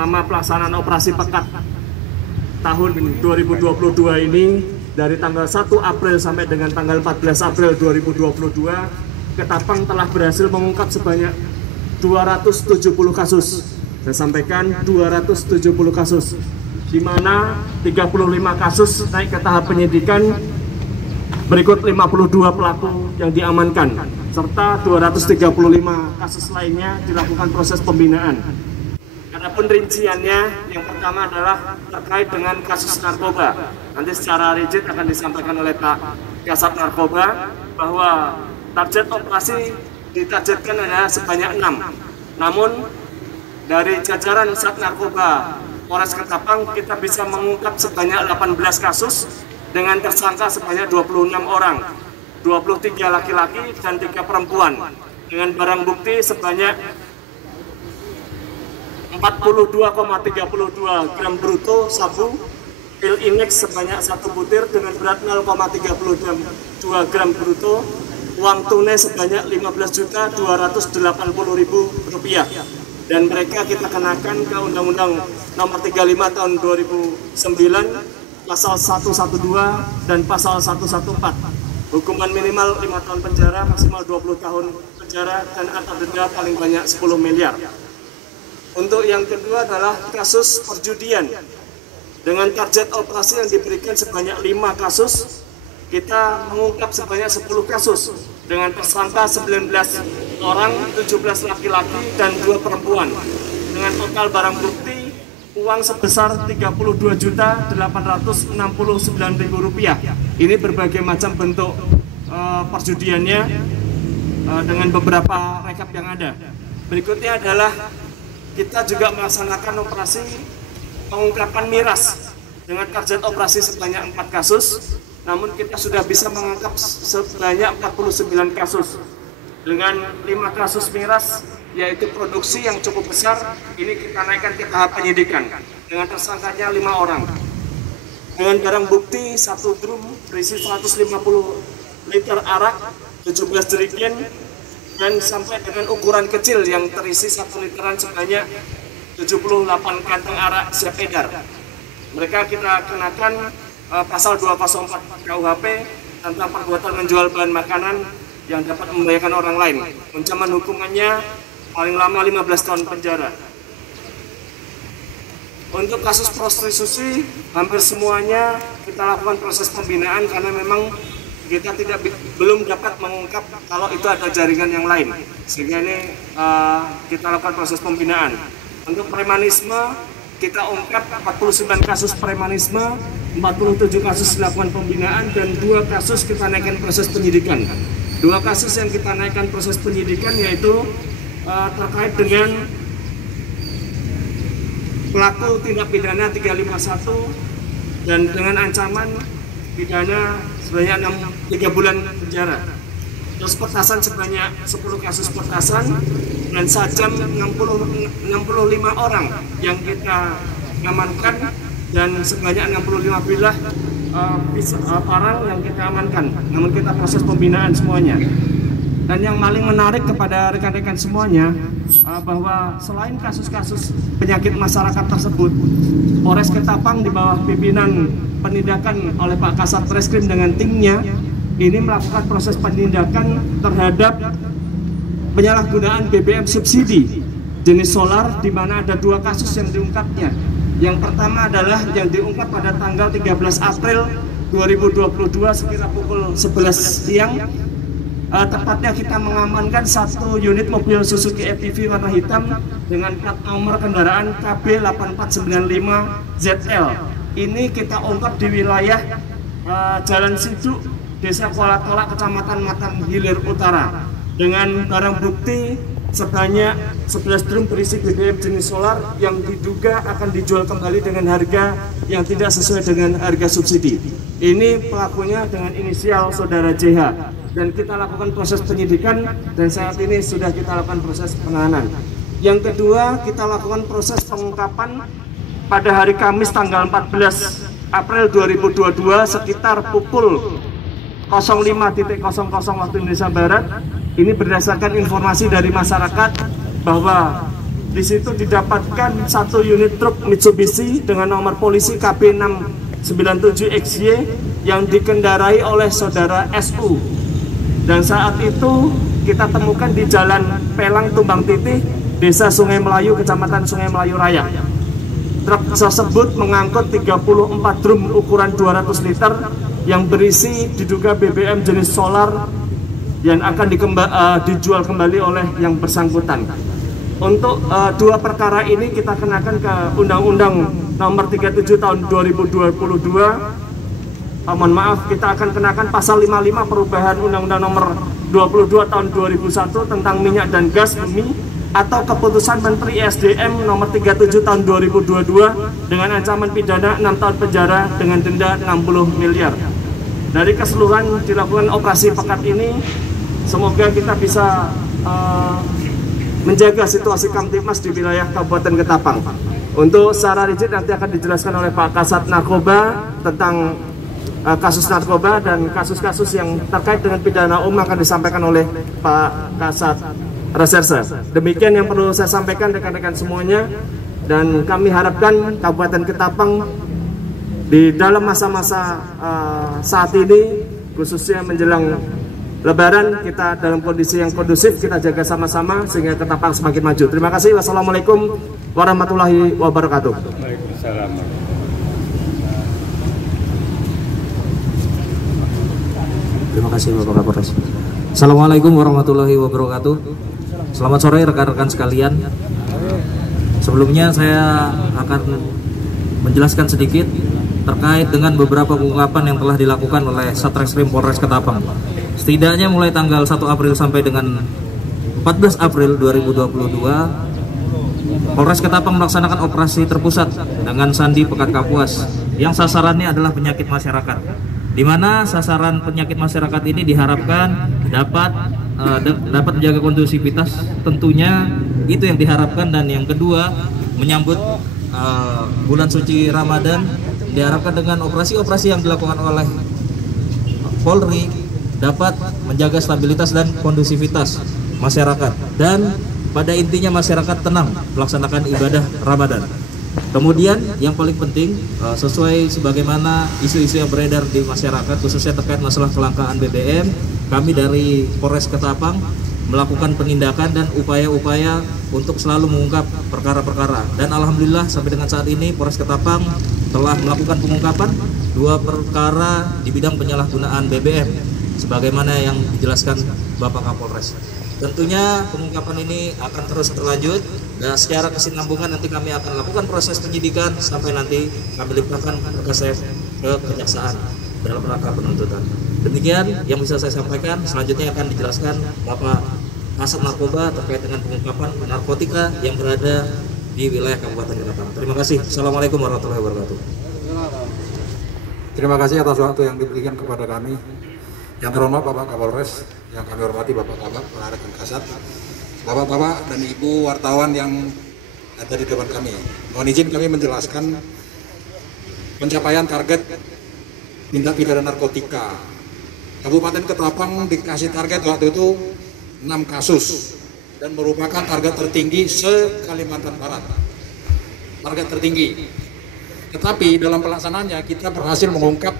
selama pelaksanaan operasi pekat tahun 2022 ini, dari tanggal 1 April sampai dengan tanggal 14 April 2022, Ketapang telah berhasil mengungkap sebanyak 270 kasus. Saya sampaikan 270 kasus, di mana 35 kasus naik ke tahap penyidikan, berikut 52 pelaku yang diamankan, serta 235 kasus lainnya dilakukan proses pembinaan. Adapun rinciannya, yang pertama adalah terkait dengan kasus narkoba. Nanti secara rigid akan disampaikan oleh Pak Kasat Narkoba bahwa target operasi ditargetkan adalah sebanyak 6. Namun dari jajaran Sat Narkoba Polres Ketapang kita bisa mengungkap sebanyak 18 kasus dengan tersangka sebanyak 26 orang, 23 laki-laki dan 3 perempuan, dengan barang bukti sebanyak 42,32 gram bruto sabu, pil Inex sebanyak 1 butir dengan berat 0,32 gram bruto, uang tunai sebanyak Rp15.280.000, dan mereka kita kenakan ke Undang-Undang Nomor 35 Tahun 2009, Pasal 112 dan Pasal 114. Hukuman minimal 5 tahun penjara, maksimal 20 tahun penjara, dan atau denda paling banyak 10 miliar. Untuk yang kedua adalah kasus perjudian. Dengan target operasi yang diberikan sebanyak 5 kasus, kita mengungkap sebanyak 10 kasus dengan tersangka 19 orang, 17 laki-laki dan 2 perempuan, dengan total barang bukti uang sebesar Rp32.869.000. Ini berbagai macam bentuk perjudiannya dengan beberapa rekap yang ada. Berikutnya adalah kita juga melaksanakan operasi pengungkapan miras dengan target operasi sebanyak 4 kasus, namun kita sudah bisa mengungkap sebanyak 49 kasus dengan 5 kasus miras, yaitu produksi yang cukup besar. Ini kita naikkan ke tahap penyidikan dengan tersangkanya 5 orang, dengan barang bukti 1 drum berisi 150 liter arak, 17 jerigen, dan sampai dengan ukuran kecil yang terisi 1 literan sebanyak 78 kantong arak siap edar. Mereka kita kenakan pasal 204 KUHP tentang perbuatan menjual bahan makanan yang dapat membahayakan orang lain. Ancaman hukumannya paling lama 15 tahun penjara. Untuk kasus prostitusi, hampir semuanya kita lakukan proses pembinaan karena memang kita belum dapat mengungkap kalau itu ada jaringan yang lain, sehingga ini kita lakukan proses pembinaan. Untuk premanisme, kita ungkap 49 kasus premanisme, 47 kasus dilakukan pembinaan, dan 2 kasus kita naikkan proses penyidikan. 2 kasus yang kita naikkan proses penyidikan yaitu terkait dengan pelaku tindak pidana 351 dan dengan ancaman pidana sebanyak 3 bulan penjara. Terus petasan sebanyak 10 kasus petasan, dan sajam 65 orang yang kita amankan, dan sebanyak 65 bilah parang yang kita amankan. Namun kita proses pembinaan semuanya. Dan yang paling menarik kepada rekan-rekan semuanya, bahwa selain kasus-kasus penyakit masyarakat tersebut, Polres Ketapang di bawah pimpinan penindakan oleh Pak Kasat Reskrim dengan timnya ini melakukan proses penindakan terhadap penyalahgunaan BBM subsidi jenis solar, di mana ada 2 kasus yang diungkapnya. Yang pertama adalah yang diungkap pada tanggal 13 April 2022 sekitar pukul 11 siang. Tepatnya kita mengamankan 1 unit mobil Suzuki ATV warna hitam dengan plat nomor kendaraan KB8495ZL. Ini kita ungkap di wilayah Jalan Siduk, Desa Kuala Tolak, Kecamatan Matan Hilir Utara, dengan barang bukti sebanyak 11 drum berisi BBM jenis solar yang diduga akan dijual kembali dengan harga yang tidak sesuai dengan harga subsidi. Ini pelakunya dengan inisial Saudara JH. Dan kita lakukan proses penyidikan, dan saat ini sudah kita lakukan proses penahanan. Yang kedua, kita lakukan proses pengungkapan pada hari Kamis tanggal 14 April 2022 sekitar pukul 05.00 waktu Indonesia Barat. Ini berdasarkan informasi dari masyarakat bahwa Di situ didapatkan satu unit truk Mitsubishi dengan nomor polisi KB697XY yang dikendarai oleh saudara SU. Dan saat itu kita temukan di Jalan Pelang Tumbang Titih, Desa Sungai Melayu, Kecamatan Sungai Melayu Raya. Truk tersebut mengangkut 34 drum ukuran 200 liter yang berisi diduga BBM jenis solar yang akan dijual kembali oleh yang bersangkutan. Untuk dua perkara ini kita kenakan ke Undang-Undang Nomor 37 Tahun 2022. Mohon maaf, kita akan kenakan pasal 55 perubahan Undang-Undang Nomor 22 Tahun 2001 tentang minyak dan gas bumi, atau keputusan Menteri SDM Nomor 37 Tahun 2022 dengan ancaman pidana 6 tahun penjara dengan denda 60 miliar. Dari keseluruhan dilakukan operasi pekat ini, semoga kita bisa menjaga situasi Kamtibmas di wilayah Kabupaten Ketapang. Untuk secara rigid nanti akan dijelaskan oleh Pak Kasat Narkoba tentang kasus narkoba dan kasus-kasus yang terkait dengan pidana umum akan disampaikan oleh Pak Kasat Reserse. Demikian yang perlu saya sampaikan rekan-rekan semuanya, dan kami harapkan Kabupaten Ketapang di dalam masa-masa saat ini, khususnya menjelang Lebaran, kita dalam kondisi yang kondusif, kita jaga sama-sama sehingga Ketapang semakin maju. Terima kasih. Wassalamualaikum warahmatullahi wabarakatuh. Waalaikumsalam. Terima kasih Bapak Kapolres. Assalamualaikum warahmatullahi wabarakatuh. Selamat sore rekan-rekan sekalian. Sebelumnya saya akan menjelaskan sedikit terkait dengan beberapa pengungkapan yang telah dilakukan oleh Satreskrim Polres Ketapang. Setidaknya mulai tanggal 1 April sampai dengan 14 April 2022, Polres Ketapang melaksanakan operasi terpusat dengan Sandi Pekat Kapuas yang sasarannya adalah penyakit masyarakat, di mana sasaran penyakit masyarakat ini diharapkan dapat menjaga kondusivitas. Tentunya itu yang diharapkan. Dan yang kedua, menyambut bulan suci Ramadan, diharapkan dengan operasi-operasi yang dilakukan oleh Polri dapat menjaga stabilitas dan kondusivitas masyarakat, dan pada intinya masyarakat tenang melaksanakan ibadah Ramadan. Kemudian yang paling penting, sesuai sebagaimana isu-isu yang beredar di masyarakat khususnya terkait masalah kelangkaan BBM, kami dari Polres Ketapang melakukan penindakan dan upaya-upaya untuk selalu mengungkap perkara-perkara. Dan alhamdulillah sampai dengan saat ini Polres Ketapang telah melakukan pengungkapan 2 perkara di bidang penyalahgunaan BBM sebagaimana yang dijelaskan Bapak Kapolres. Tentunya pengungkapan ini akan terus berlanjut, dan secara kesinambungan nanti kami akan lakukan proses penyidikan sampai nanti kami limpahkan berkas ke kejaksaan dalam rangka penuntutan. Demikian yang bisa saya sampaikan. Selanjutnya akan dijelaskan Bapak Kasat Narkoba terkait dengan pengungkapan narkotika yang berada di wilayah Kabupaten Ketapang. Terima kasih. Assalamualaikum warahmatullahi wabarakatuh. Terima kasih atas waktu yang diberikan kepada kami. Yang terhormat Bapak Kapolres, yang kami hormati Bapak Kabak, Pak Rekan Kasat, Bapak-bapak dan Ibu wartawan yang ada di depan kami. Mohon izin kami menjelaskan pencapaian target tindak pidana narkotika. Kabupaten Ketapang dikasih target waktu itu 6 kasus dan merupakan target tertinggi se-Kalimantan Barat. Target tertinggi. Tetapi dalam pelaksanaannya kita berhasil mengungkap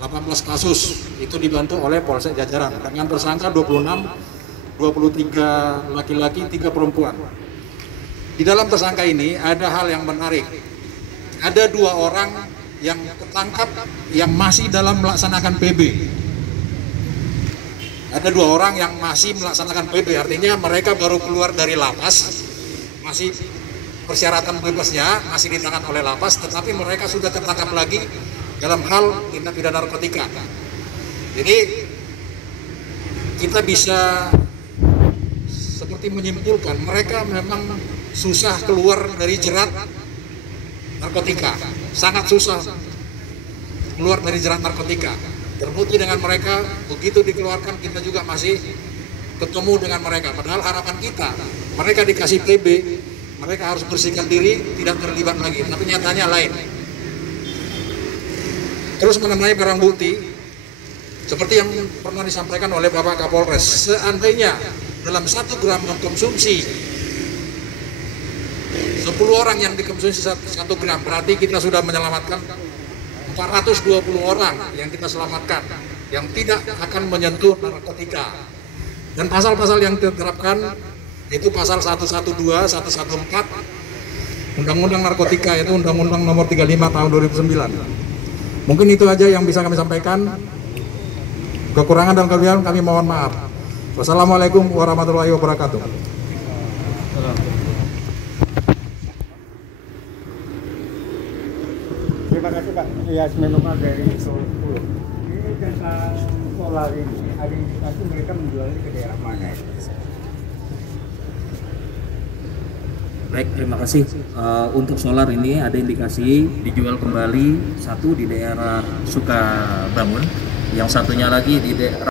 18 kasus, itu dibantu oleh Polsek Jajaran dengan tersangka 26, 23 laki-laki, 3 perempuan. Di dalam tersangka ini ada hal yang menarik. Ada 2 orang yang tertangkap yang masih dalam melaksanakan PB. Ada 2 orang yang masih melaksanakan PB, artinya mereka baru keluar dari lapas, masih persyaratan bebasnya masih di tangan oleh lapas, tetapi mereka sudah tertangkap lagi dalam hal tindak pidana narkotika. Jadi kita bisa seperti menyimpulkan mereka memang susah keluar dari jerat narkotika, sangat susah keluar dari jerat narkotika. Terbukti dengan mereka, begitu dikeluarkan kita juga masih ketemu dengan mereka. Padahal harapan kita, mereka dikasih PB, mereka harus bersihkan diri, tidak terlibat lagi. Tapi nyatanya lain. Terus mengenai barang bukti, seperti yang pernah disampaikan oleh Bapak Kapolres, seandainya dalam 1 gram mengkonsumsi orang yang dikonsumsi 1 gram, berarti kita sudah menyelamatkan 420 orang yang kita selamatkan, yang tidak akan menyentuh narkotika. Dan pasal-pasal yang diterapkan itu pasal 112, 114, Undang-Undang Narkotika, itu Undang-Undang Nomor 35 Tahun 2009. Mungkin itu aja yang bisa kami sampaikan. Kekurangan dan kelebihan kami mohon maaf. Wassalamualaikum warahmatullahi wabarakatuh. Terima kasih Pak. Yasmin Umar dari Solo. Ini tentang solar ini, ada indikasi mereka menjualnya ke daerah mana? Baik, terima kasih. Untuk solar ini ada indikasi dijual kembali, satu di daerah Sukabangun, yang satunya lagi di daerah